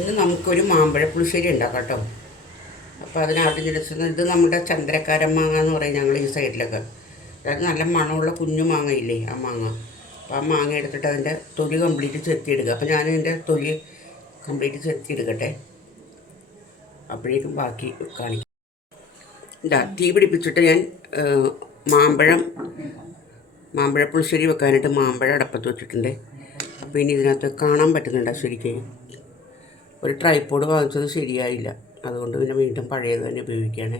ഇന്ന് നമുക്കൊരു മാമ്പഴ പുളിശ്ശേരി ഉണ്ടാക്കാം കേട്ടോ. അപ്പോൾ അതിനാദ്യം ജനിച്ചത് ഇത് നമ്മുടെ ചന്ദ്രക്കാരൻ മാങ്ങ എന്ന് പറയും ഞങ്ങൾ ഈ സൈഡിലൊക്കെ. അതായത് നല്ല മണമുള്ള കുഞ്ഞു മാങ്ങയില്ലേ ആ മാങ്ങ. അപ്പോൾ ആ മാങ്ങ എടുത്തിട്ട് അതിൻ്റെ തൊലി കംപ്ലീറ്റ് ചെത്തിയെടുക്കുക. അപ്പോൾ ഞാനിതിൻ്റെ തൊലി കംപ്ലീറ്റ് ചെത്തിയെടുക്കട്ടെ, അപ്പോഴേക്കും ബാക്കി കാണിക്കും. ഇതാ തീ പിടിപ്പിച്ചിട്ട് ഞാൻ മാമ്പഴ പുളിശ്ശേരി വെക്കാനായിട്ട് മാമ്പഴം അടപ്പത്ത് വെച്ചിട്ടുണ്ട്. അപ്പോൾ ഇനി ഇതിനകത്ത് കാണാൻ പറ്റുന്നുണ്ടോ ശരിക്കും? ഒരു ട്രൈപ്പോഡ് വാങ്ങിച്ചത് ശരിയായില്ല, അതുകൊണ്ട് പിന്നെ വീണ്ടും പഴയത് തന്നെ ഉപയോഗിക്കുകയാണ്.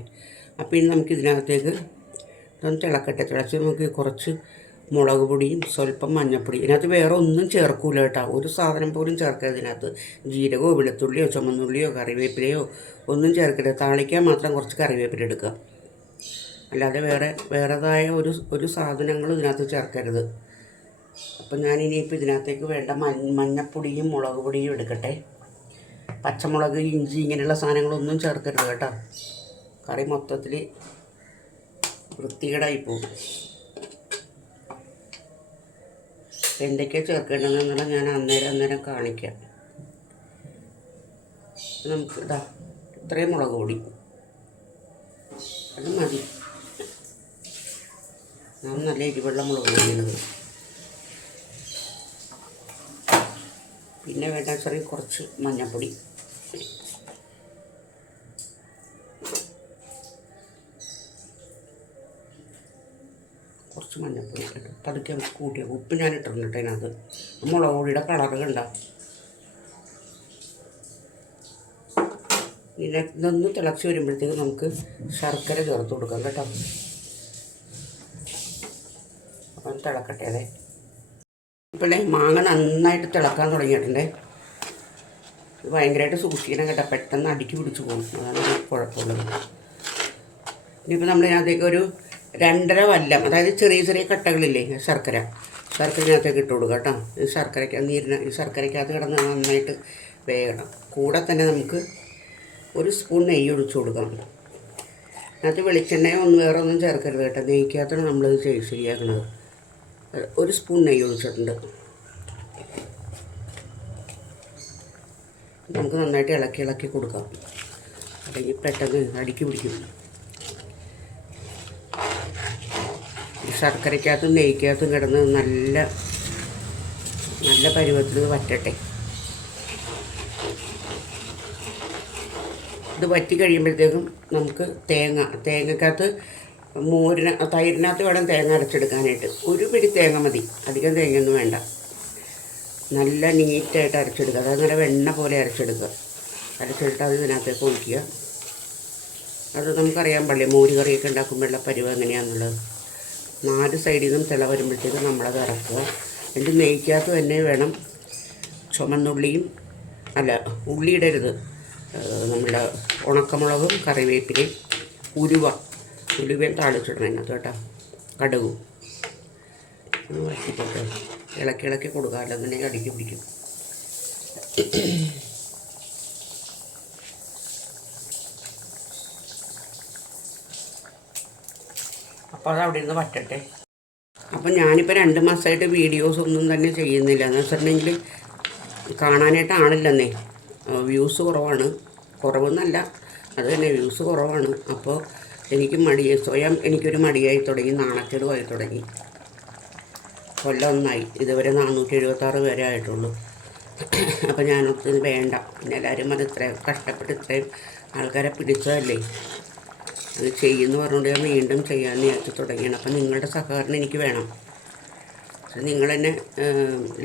അപ്പോൾ ഇനി നമുക്ക് ഇതിനകത്തേക്ക് ഇതൊന്ന് തിളച്ച് നമുക്ക് കുറച്ച് മുളക് പൊടിയും സ്വല്പം മഞ്ഞൾപ്പൊടി, ഇതിനകത്ത് വേറെ ഒന്നും ചേർക്കൂല കേട്ടോ, ഒരു സാധനം പോലും ചേർക്കരുത് ഇതിനകത്ത്. ജീരകമോ വെളുത്തുള്ളിയോ ചുമന്നുള്ളിയോ കറിവേപ്പിലയോ ഒന്നും ചേർക്കരുത്. താളിക്കാൻ മാത്രം കുറച്ച് കറിവേപ്പില എടുക്കുക, അല്ലാതെ വേറേതായ ഒരു സാധനങ്ങളും ഇതിനകത്ത് ചേർക്കരുത്. അപ്പം ഞാനിനിയിപ്പോൾ ഇതിനകത്തേക്ക് വേണ്ട മഞ്ഞൾപ്പൊടിയും മുളക് പൊടിയും എടുക്കട്ടെ. പച്ചമുളക്, ഇഞ്ചി ഇങ്ങനെയുള്ള സാധനങ്ങളൊന്നും ചേർക്കരുത് കേട്ടോ, കറി മൊത്തത്തിൽ വൃത്തികേടായിപ്പോവും. എന്തൊക്കെയാണ് ചേർക്കേണ്ടതെന്നുള്ള ഞാൻ അന്നേരം കാണിക്കാം. നമുക്ക് ഇത്രയും മുളക് പൊടി അത് മതി. ഞാൻ നല്ല എരിവെള്ള മുളക് പൊടിയാണിത്. പിന്നെ വേണ്ട ചെറിയ കുറച്ച് മഞ്ഞൾപ്പൊടി, പതുക്കെ കൂട്ടിയ ഉപ്പ് ഞാൻ ഇട്ടിട്ടുണ്ട് അതിനകത്ത്. മുളക് പൊടിയുടെ കളറ് കണ്ട. ഇതൊന്ന് തിളച്ച് വരുമ്പോഴത്തേക്ക് നമുക്ക് ശർക്കര ചേർത്ത് കൊടുക്കാം കേട്ടോ. അപ്പം തിളക്കട്ടെ. അതെ ഇപ്പോഴേ മാങ്ങ നന്നായിട്ട് തിളക്കാൻ തുടങ്ങിയിട്ടുണ്ടേ. ഇത് ഭയങ്കരമായിട്ട് സൂക്ഷിക്കണം കേട്ടോ, പെട്ടെന്ന് അടുക്കി പിടിച്ച് പോകും, അതാണ് കുഴപ്പമുള്ളത്. ഇനിയിപ്പോൾ നമ്മളിതിനകത്തേക്ക് ഒരു 2.5 വല്ലം, അതായത് ചെറിയ കട്ടകളില്ലേ ശർക്കരയ്ക്കകത്തേക്ക് ഇട്ട് കൊടുക്കുക കേട്ടോ. ഈ ശർക്കരയ്ക്കകത്ത് കിടന്ന് നന്നായിട്ട് വേകണം. കൂടെ തന്നെ നമുക്ക് 1 സ്പൂൺ നെയ്യ് ഒഴിച്ചു കൊടുക്കാം. അതിനകത്ത് വെളിച്ചെണ്ണയോ വേറെ ഒന്നും ചേർക്കരുത് കേട്ടോ, നെയ്ക്കകത്താണ് നമ്മളിത് ശരിയാക്കണത്. 1 സ്പൂൺ നെയ്യ് ഒഴിച്ചിട്ടുണ്ട്. നമുക്ക് നന്നായിട്ട് ഇളക്കി കൊടുക്കാം, അല്ലെങ്കിൽ പെട്ടെന്ന് അടുക്കി പിടിക്കും. ശർക്കരയ്ക്കകത്തും നെയ്ക്കകത്തും കിടന്ന് നല്ല പരുവത്തിൽ വറ്റട്ടെ. ഇത് വറ്റി കഴിയുമ്പോഴത്തേക്കും നമുക്ക് തേങ്ങക്കകത്ത് തൈരിനകത്ത് വേണം തേങ്ങ അരച്ചെടുക്കാനായിട്ട്. 1 പിടി തേങ്ങ മതി, അധികം തേങ്ങയൊന്നും വേണ്ട. നല്ല നീറ്റായിട്ട് അരച്ചെടുക്കുക, അതായത് നല്ല വെണ്ണ പോലെ അരച്ചെടുക്കുക. അരച്ചെടുത്ത് അത് ഇതിനകത്തേക്ക് ഒഴിക്കുക. അത് നമുക്കറിയാൻ പാടില്ലേ മോര് കറിയൊക്കെ ഉണ്ടാക്കുമ്പോഴുള്ള പരുവ എങ്ങനെയാണെന്നുള്ളത്. 4 സൈഡിൽ നിന്നും തിള വരുമ്പോഴത്തേക്കും നമ്മളത് ഇറക്കുക. എന്നിട്ട് നെയ്ക്കകത്ത് തന്നെ വേണം ഉള്ളി ഇടരുത്. നമ്മുടെ ഉണക്കമുളകും കറിവേപ്പിലയും ഉലുവയും താളിച്ചിടണം അതിനകത്ത് കേട്ടോ, കടുകും. വറ്റിപ്പോട്ടെ, ഇളക്കി കൊടുക്കുക, അല്ലെന്നുണ്ടെങ്കിൽ അടുക്കി പിടിക്കും. അപ്പോൾ അത് അവിടെ നിന്ന് വറ്റട്ടെ. അപ്പം ഞാനിപ്പോൾ 2 മാസമായിട്ട് വീഡിയോസ് ഒന്നും തന്നെ ചെയ്യുന്നില്ല. എന്ന് വെച്ചിട്ടുണ്ടെങ്കിൽ കാണാനായിട്ട് ആളില്ലെന്നേ, വ്യൂസ് കുറവെന്നല്ല, അത് തന്നെ വ്യൂസ് കുറവാണ്. അപ്പോൾ എനിക്ക് എനിക്കൊരു മടിയായി തുടങ്ങി, നാണക്കേടുമായി തുടങ്ങി. കൊല്ലമൊന്നായി, ഇതുവരെ 476 പേരെ ആയിട്ടുള്ളൂ. അപ്പോൾ ഞാനൊത്തിരി വേണ്ട, പിന്നെ എല്ലാവരും അത് ഇത്രയും കഷ്ടപ്പെട്ട് ഇത്രയും ആൾക്കാരെ പിടിച്ചതല്ലേ, അത് ചെയ്യുമെന്ന് പറഞ്ഞുകൊണ്ട് ഞാൻ വീണ്ടും ചെയ്യാൻ വിചാരിച്ച് തുടങ്ങിയാണ്. അപ്പം നിങ്ങളുടെ സഹകരണം എനിക്ക് വേണം. നിങ്ങൾ തന്നെ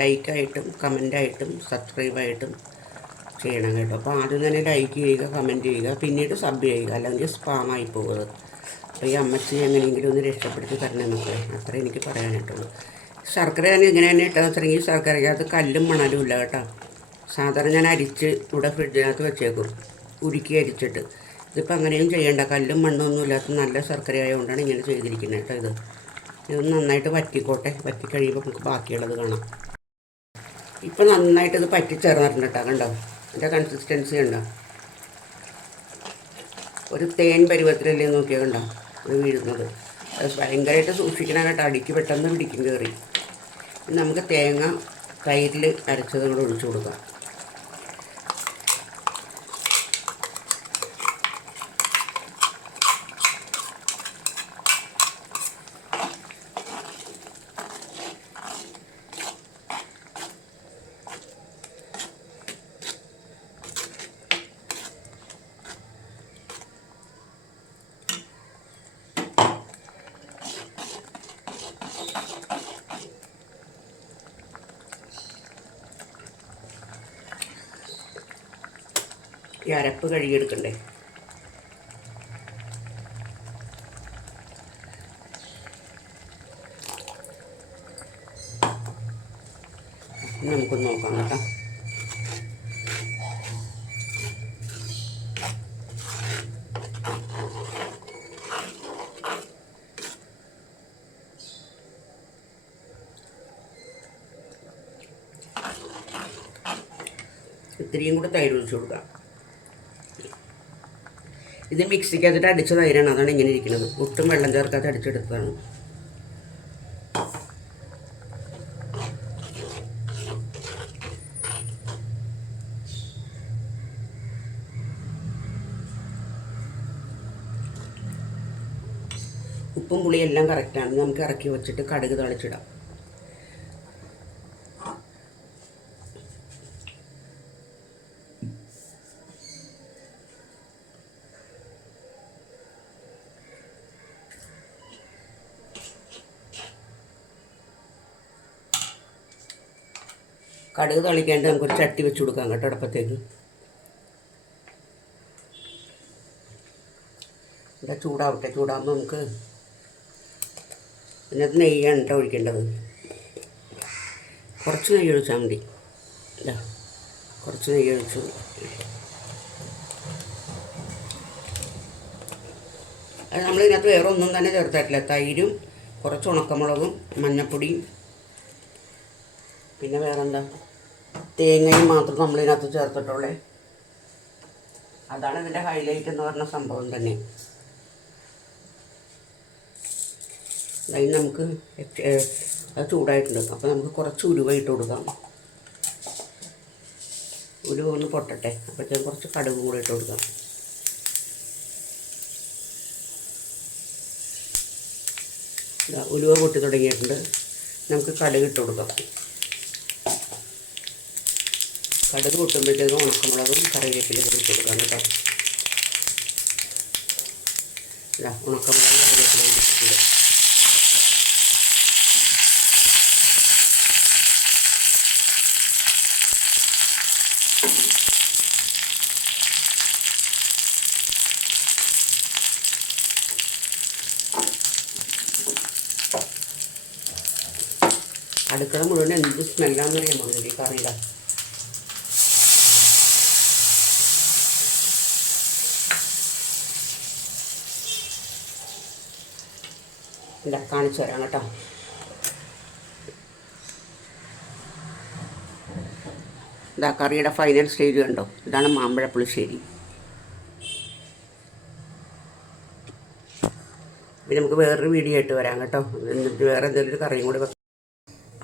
ലൈക്കായിട്ടും കമൻ്റായിട്ടും സബ്സ്ക്രൈബായിട്ടും ചെയ്യണം കേട്ടോ. അപ്പോൾ ആദ്യം തന്നെ ലൈക്ക് ചെയ്യുക, കമൻറ്റ് ചെയ്യുക, പിന്നീട് സബ് ചെയ്യുക, അല്ലെങ്കിൽ സ്പാമായി പോകുന്നത്. അപ്പോൾ ഈ അമ്മച്ചി എങ്ങനെയെങ്കിലും ഒന്ന് രക്ഷപ്പെടുത്തി തരണം മക്കളെ, അത്ര എനിക്ക് പറയാനായിട്ടുള്ളൂ. ശർക്കര ഞാൻ ഇങ്ങനെ തന്നെ ഇട്ടതെന്ന് വെച്ചിട്ടുണ്ടെങ്കിൽ ശർക്കരയ്ക്കകത്ത് കല്ലും മണലും ഇല്ല കേട്ടോ. സാധാരണ ഞാൻ അരിച്ച് ഇവിടെ ഫ്രിഡ്ജിനകത്ത് വെച്ചേക്കും, ഉരുക്കി അരിച്ചിട്ട്. ഇതിപ്പോൾ അങ്ങനെയും ചെയ്യേണ്ട, കല്ലും മണ്ണൊന്നും ഇല്ലാത്ത നല്ല ശർക്കര ആയതുകൊണ്ടാണ് ഇങ്ങനെ ചെയ്തിരിക്കുന്നത് കേട്ടോ. ഇത് നന്നായിട്ട് വറ്റിക്കോട്ടെ, വറ്റിക്കഴിയുമ്പോൾ നമുക്ക് ബാക്കിയുള്ളത് കാണാം. ഇപ്പോൾ നന്നായിട്ട് ഇത് പറ്റിച്ചേർന്നിട്ടുണ്ട് കേട്ടോ, കണ്ടോ എൻ്റെ കൺസിസ്റ്റൻസി ഉണ്ടോ? ഒരു തേൻ പരുവത്തിലല്ലേ നോക്കിയാൽ കണ്ടോ അത് വീഴുന്നത്. അത് ഭയങ്കരമായിട്ട് സൂക്ഷിക്കണം കേട്ടോ, അടിക്ക് പെട്ടെന്ന് പിടിക്കും കയറി. നമുക്ക് തേങ്ങ തൈരിൽ അരച്ചത് കൂടെ ഒഴിച്ചു കൊടുക്കാം. ഈ അരപ്പ് കഴുകിയെടുക്കണ്ടേ. നമുക്കൊന്ന് നോക്കാം കേട്ടോ. ഇത്തിരിയും കൂടെ തൈര് ഒഴിച്ച് കൊടുക്കാം. ഇത് മിക്സിക്കകത്തിട്ട് അടിച്ച തൈരാണ്, അതാണ് ഇങ്ങനെ ഇരിക്കുന്നത്. ഒട്ടും വെള്ളം ചേർക്കാതെ അടിച്ചെടുത്തതാണ്. ഉപ്പും പുളിയെല്ലാം കറക്റ്റാണ്. നമുക്ക് ഇറക്കി വെച്ചിട്ട് കടുക് തളിച്ചിടാം. കടുക് തളിക്കാണ്ട് നമുക്കൊരു ചട്ടി വെച്ച് കൊടുക്കാം കേട്ടോ അടുപ്പത്തേക്ക്. ഇവിടെ ചൂടാവട്ടെ. ചൂടാകുമ്പോൾ നമുക്ക് ഇതിനകത്ത് നെയ്യാണ് കേട്ടോ ഒഴിക്കേണ്ടത്. കുറച്ച് നെയ്യ് ഒഴിച്ചാൽ മതി. ഇതാ കുറച്ച് നെയ്യ് ഒഴിച്ചു. അത് നമ്മളിതിനകത്ത് വേറെ ഒന്നും തന്നെ ചേർത്തിട്ടില്ല. തൈരും കുറച്ച് ഉണക്കമുളകും മഞ്ഞൾപ്പൊടിയും പിന്നെ വേറെന്താ തേങ്ങയും മാത്രം നമ്മളിതിനകത്ത് ചേർത്തിട്ടുള്ളേ. അതാണ് ഇതിൻ്റെ ഹൈലൈറ്റ് എന്ന് പറഞ്ഞ സംഭവം തന്നെ. അതായത് നമുക്ക് അത് ചൂടായിട്ടുണ്ട്. അപ്പോൾ നമുക്ക് കുറച്ച് ഉലുവ ഇട്ട് കൊടുക്കാം. ഉലുവ ഒന്ന് പൊട്ടട്ടെ. അപ്പോഴത്തേക്കും കുറച്ച് കടുകും കൂടെ ഇട്ട് കൊടുക്കാം. ഉലുവ പൊട്ടി തുടങ്ങിയിട്ടുണ്ട്. നമുക്ക് കടുക് ഇട്ട് കൊടുക്കാം. കടുക് പൊട്ടുമ്പോഴത്തേക്കും ഉണക്കമുളകും കറിവേപ്പിലയും ഇട്ട് കൊടുക്കാം കേട്ടോ. ഉണക്കമുളകും കറിവേപ്പിലയും ഇട്ടിട്ടുണ്ട്. അടുക്കള മുഴുവൻ എന്ത് സ്മെല്ലാന്ന് അറിയാൻ പോകുന്നത് ഈ കറിയുടെ. ഇല്ല കാണിച്ചു തരാം കേട്ടോ. ഇതാ കറിയുടെ ഫൈനൽ സ്റ്റേജ് കണ്ടോ. ഇതാണ് മാമ്പഴ പുളിശ്ശേരി. പിന്നെ നമുക്ക് വേറൊരു വീഡിയോ ആയിട്ട് വരാം കേട്ടോ. എന്നിട്ട് വേറെ എന്തെങ്കിലും ഒരു കറിയും കൂടി വെക്കാം.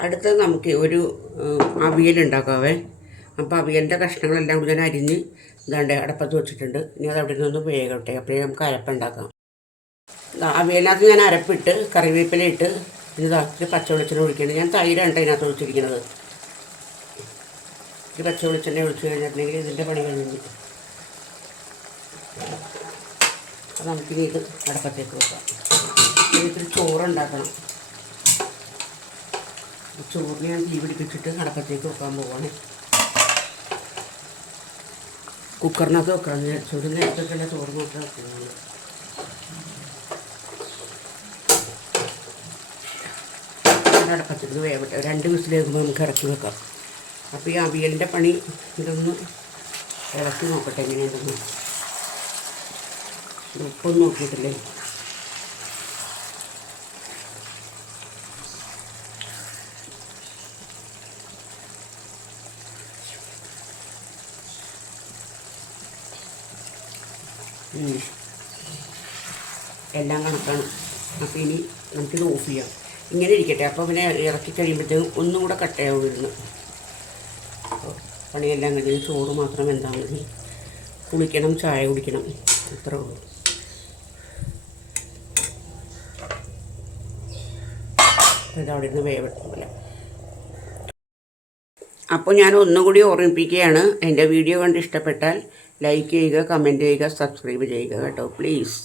അടുത്തത് നമുക്ക് ഒരു അവിയൽ ഉണ്ടാക്കാവേ. അപ്പോൾ അവിയലിൻ്റെ കഷ്ണങ്ങളെല്ലാം കൂടി ഞാൻ അരിഞ്ഞ് ഇതാണ്ട് അടപ്പത്ത് വെച്ചിട്ടുണ്ട്. ഇനി അത് അവിടെ നിന്ന് വേഗട്ടെ. അപ്പോഴേ നമുക്ക് അരപ്പുണ്ടാക്കാം. അവിയലിനകത്ത് ഞാൻ അരപ്പിട്ട് കറിവേപ്പില ഇട്ട് ഇതാ ഇത്തിരി പച്ച വെളിച്ചെണ്ണ ഒഴിക്കണം. ഞാൻ തൈരാണ് ഇതിനകത്ത് ഒഴിച്ചിരിക്കുന്നത്. ഇത്തിരി പച്ച വെളിച്ചെണ്ണ ഒഴിച്ച് കഴിഞ്ഞിട്ടുണ്ടെങ്കിൽ ഇതിൻ്റെ പണി കഴിഞ്ഞു. അപ്പോൾ നമുക്കിനി ഇത് അടപ്പത്തേക്ക് വെക്കാം. ഇത്തിരി ചോറുണ്ടാക്കണം. ചോറിന് ഞാൻ തീ പിടിപ്പിച്ചിട്ട് അടപ്പത്തേക്ക് വെക്കാൻ പോവാണ്. കുക്കറിനകത്ത് വെക്കാമെന്ന് വിചാരിച്ചോട് നേരത്തേക്കുള്ള ചോറ് മാത്രമേ വെക്കുന്നുള്ളൂ. അടപ്പത്തേക്ക് വേവട്ടെ. 2 വിസിലേക്കുമ്പോൾ നമുക്ക് ഇറക്കി വെക്കാം. അപ്പോൾ ഈ അവിയലിൻ്റെ പണി ഇതൊന്ന് ഇളക്കി നോക്കട്ടെ എങ്ങനെയുണ്ടെന്ന്. ഉപ്പൊന്നും നോക്കിയിട്ടില്ലേ. എല്ലാം കണക്കാണ്. അപ്പോൾ ഇനി നമുക്കിത് ഓഫ് ചെയ്യാം. ഇങ്ങനെ ഇരിക്കട്ടെ. അപ്പോൾ പിന്നെ ഇറക്കി കഴിയുമ്പോഴത്തേക്കും ഒന്നും കൂടെ കട്ടയാവും വരുന്നു. അപ്പോൾ പണിയെല്ലാം കഴിഞ്ഞ് ചോറ് മാത്രം വെന്താൽ മതി. കുളിക്കണം, ചായ കുടിക്കണം, അത്രേ ഉള്ളൂ. ഇതവിടെ ഇരുന്ന് വേവട്ടില്ല. അപ്പോൾ ഞാൻ ഒന്നുകൂടി ഓർമ്മിപ്പിക്കുകയാണ്. എൻ്റെ വീഡിയോ കണ്ട് ഇഷ്ടപ്പെട്ടാൽ ലൈക്ക് ചെയ്യുക, കമൻറ്റ് ചെയ്യുക, സബ്സ്ക്രൈബ് ചെയ്യുക കേട്ടോ പ്ലീസ്.